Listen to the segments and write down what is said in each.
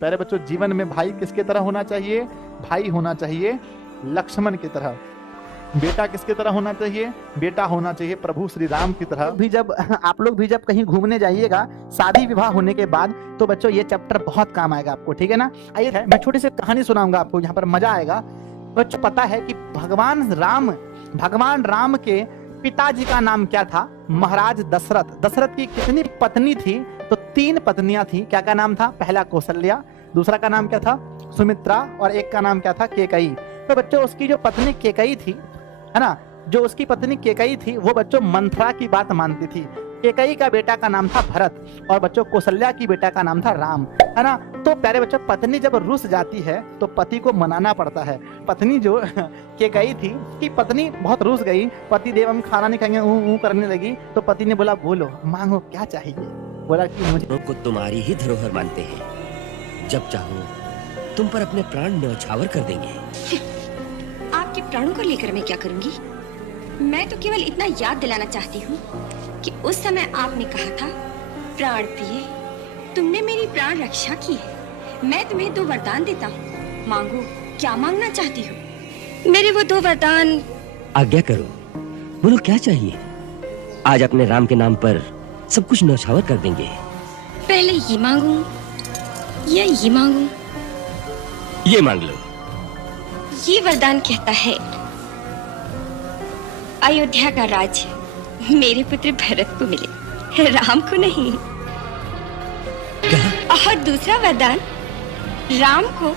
प्यारे बच्चों, जीवन में भाई किसके तरह होना चाहिए? भाई होना चाहिए लक्ष्मण की तरह। बेटा किसके तरह होना चाहिए? बेटा होना चाहिए प्रभु श्री राम की तरह। भी जब आप लोग भी जब कहीं घूमने जाइएगा शादी विवाह होने के बाद, तो बच्चों ये चैप्टर बहुत काम आएगा आपको, ठीक है ना। आइए मैं छोटी सी कहानी सुनाऊंगा आपको, यहाँ पर मजा आएगा। बच्चों पता है कि भगवान राम के पिताजी का नाम क्या था? महाराज दशरथ। दशरथ की कितनी पत्नी थी? तो 3 पत्नियां थी। क्या क्या नाम था? पहला कौशल्या, दूसरा का नाम क्या था? सुमित्रा, और एक का नाम क्या था? केकई। तो बच्चों उसकी जो पत्नी केकई थी, है ना, जो उसकी पत्नी केकई थी, वो बच्चों मंथरा की बात मानती थी। केकई का बेटा का नाम था भरत, और बच्चों कौशल्या की बेटा का नाम था राम, है ना। तो प्यारे बच्चों, पत्नी जब रुस जाती है तो पति को मनाना पड़ता है। पत्नी जो केकई थी कि पत्नी बहुत रुस गई, पति देव हम खाना नहीं खाएंगे ऊ करने लगी, तो पति ने बोला बोलो मांगो क्या चाहिए? बोला कि मुझे को तुम्हारी ही धरोहर मानते हैं, जब चाहो तुम पर अपने प्राण न्यौछावर कर देंगे। आपके प्राणों को लेकर मैं क्या करूंगी? मैं तो केवल इतना याद दिलाना चाहती हूँ कि उस समय आपने कहा था, प्राण प्रिय, तुमने मेरी प्राण रक्षा की है। मैं तुम्हें 2 वरदान देता हूँ, मांगो। क्या मांगना चाहती हो? मेरे वो 2 वरदान। आज्ञा करो, बोलो क्या चाहिए? आज अपने राम के नाम पर सब कुछ न्यौछावर कर देंगे। पहले ये मांगू या ये मांगू? ये मांग लो। ये वरदान कहता है, अयोध्या का राज्य मेरे पुत्र भरत को मिले, राम को नहीं। और दूसरा वरदान, राम को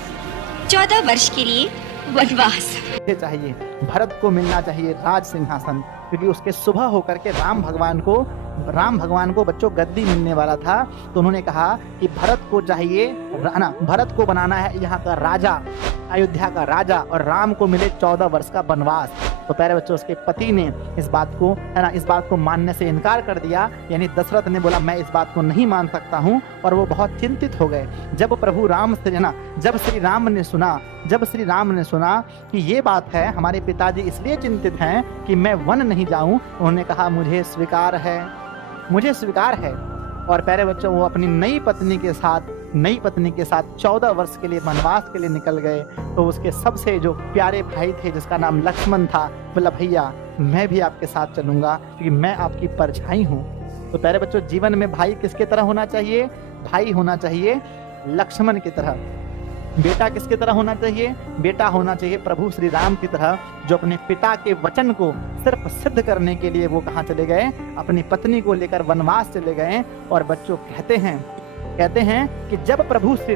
14 वर्ष के लिए वनवास चाहिए। भरत को मिलना चाहिए राज सिंहासन, क्योंकि उसके सुबह होकर के राम भगवान को बच्चों गद्दी मिलने वाला था। तो उन्होंने कहा कि भरत को चाहिए ना, भरत को बनाना है यहाँ का राजा, अयोध्या का राजा, और राम को मिले 14 वर्ष का वनवास। तो प्यारे बच्चों, उसके पति ने इस बात को, है ना, इस बात को मानने से इनकार कर दिया। यानी दशरथ ने बोला मैं इस बात को नहीं मान सकता हूँ, और वो बहुत चिंतित हो गए। जब प्रभु राम से, है ना, जब श्री राम ने सुना कि ये बात है, हमारे पिताजी इसलिए चिंतित हैं कि मैं वन नहीं जाऊं, उन्होंने कहा मुझे स्वीकार है। और प्यारे बच्चों, वो अपनी नई पत्नी के साथ 14 वर्ष के लिए वनवास के लिए निकल गए। तो उसके सबसे जो प्यारे भाई थे, जिसका नाम लक्ष्मण था, बोला भैया मैं भी आपके साथ चलूंगा, क्योंकि मैं आपकी परछाई हूँ। तो प्यारे बच्चों, जीवन में भाई किसके तरह होना चाहिए? भाई होना चाहिए लक्ष्मण की तरह। बेटा किसके तरह होना चाहिए? बेटा होना चाहिए प्रभु श्री राम की तरह, जो अपने पिता के वचन को सिर्फ सिद्ध करने के लिए वो कहाँ चले गए? अपनी पत्नी को लेकर वनवास चले गए। और बच्चों कहते हैं कि जब प्रभु श्री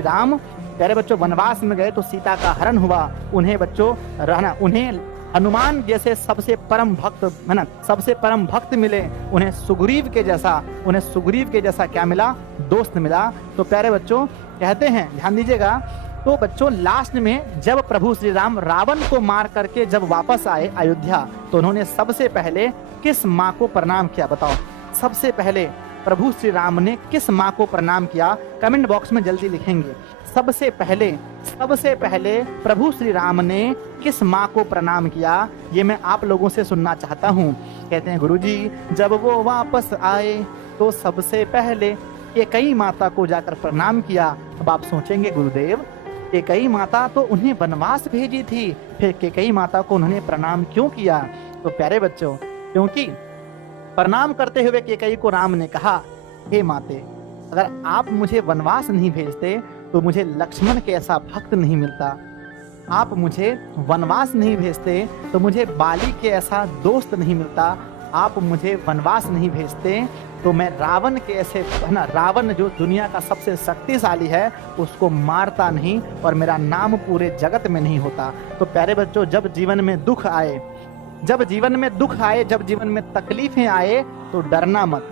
राम प्यारे बच्चों वनवास में गए, तो सीता का हरण हुआ। उन्हें हनुमान जैसे सबसे परम भक्त, है ना, सबसे परम भक्त मिले। उन्हें सुग्रीव के जैसा क्या मिला? दोस्त मिला। तो प्यारे बच्चों कहते हैं, ध्यान दीजिएगा, तो बच्चों लास्ट में जब प्रभु श्री राम रावण को मार करके जब वापस आए अयोध्या, तो उन्होंने सबसे पहले किस माँ को प्रणाम किया? बताओ, सबसे पहले प्रभु श्री राम ने किस माँ को प्रणाम किया? कमेंट बॉक्स में जल्दी लिखेंगे। सबसे पहले प्रभु श्री राम ने किस माँ को प्रणाम किया? ये मैं आप लोगों से सुनना चाहता हूँ। कहते हैं गुरुजी, जब वो वापस आए तो सबसे पहले केकई माता को जाकर प्रणाम किया। अब आप सोचेंगे गुरुदेव, केकई माता तो उन्हें वनवास भेजी थी, फिर केकई माता को उन्होंने प्रणाम क्यों किया? तो प्यारे बच्चों, क्योंकि प्रणाम करते हुए केकई को राम ने कहा, हे माते, अगर आप मुझे वनवास नहीं भेजते तो मुझे लक्ष्मण के ऐसा भक्त नहीं मिलता। आप मुझे वनवास नहीं भेजते तो मुझे बाली के ऐसा दोस्त नहीं मिलता। आप मुझे वनवास नहीं भेजते तो मैं रावण के ऐसे, है ना, रावण जो दुनिया का सबसे शक्तिशाली है, उसको मारता नहीं, और मेरा नाम पूरे जगत में नहीं होता। तो प्यारे बच्चों, जब जीवन में दुख आए, जब जीवन में तकलीफें आए, तो डरना मत।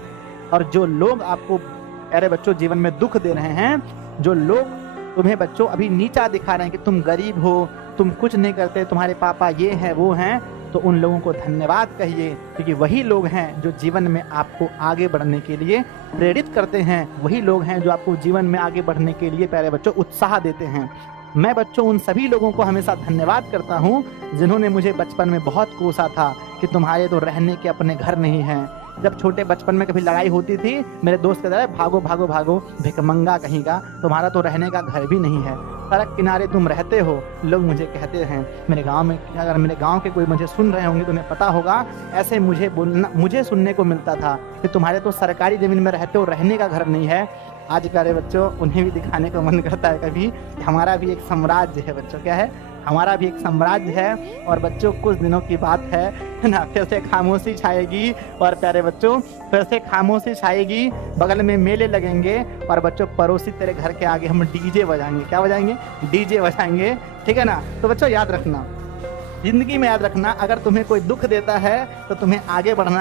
और जो लोग आपको प्यारे बच्चों जीवन में दुख दे रहे हैं, जो लोग तुम्हें बच्चों अभी नीचा दिखा रहे हैं कि तुम गरीब हो, तुम कुछ नहीं करते, तुम्हारे पापा ये हैं वो हैं, तो उन लोगों को धन्यवाद कहिए, क्योंकि वही लोग हैं जो जीवन में आपको आगे बढ़ने के लिए प्रेरित करते हैं। वही लोग हैं जो आपको जीवन में आगे बढ़ने के लिए प्यारे बच्चों उत्साह देते हैं। मैं बच्चों उन सभी लोगों को हमेशा धन्यवाद करता हूँ जिन्होंने मुझे बचपन में बहुत कोसा था कि तुम्हारे तो रहने के अपने घर नहीं हैं, जब छोटे बचपन में कभी लड़ाई होती थी, मेरे दोस्त कहता है भागो भागो भागो भिखमंगा कहीं का, तुम्हारा तो रहने का घर भी नहीं है, सड़क किनारे तुम रहते हो। लोग मुझे कहते हैं, मेरे गांव में, अगर मेरे गांव के कोई मुझे सुन रहे होंगे तो उन्हें पता होगा, ऐसे मुझे सुनने को मिलता था कि तुम्हारे तो सरकारी जमीन में रहते हो, रहने का घर नहीं है। आज प्यारे बच्चों, उन्हें भी दिखाने को मन करता है कभी कि हमारा भी एक साम्राज्य है बच्चों। क्या है? हमारा भी एक साम्राज्य है। और बच्चों कुछ दिनों की बात है ना, फिर से खामोशी छाएगी। और प्यारे बच्चों, फिर से खामोशी छाएगी, बगल में मेले लगेंगे और बच्चों पड़ोसी तेरे घर के आगे हम डीजे बजाएंगे। क्या बजाएंगे? डीजे बजाएंगे। ठीक है ना? तो बच्चों याद रखना, जिंदगी में याद रखना, अगर तुम्हें कोई दुख देता है तो तुम्हें आगे बढ़ना है।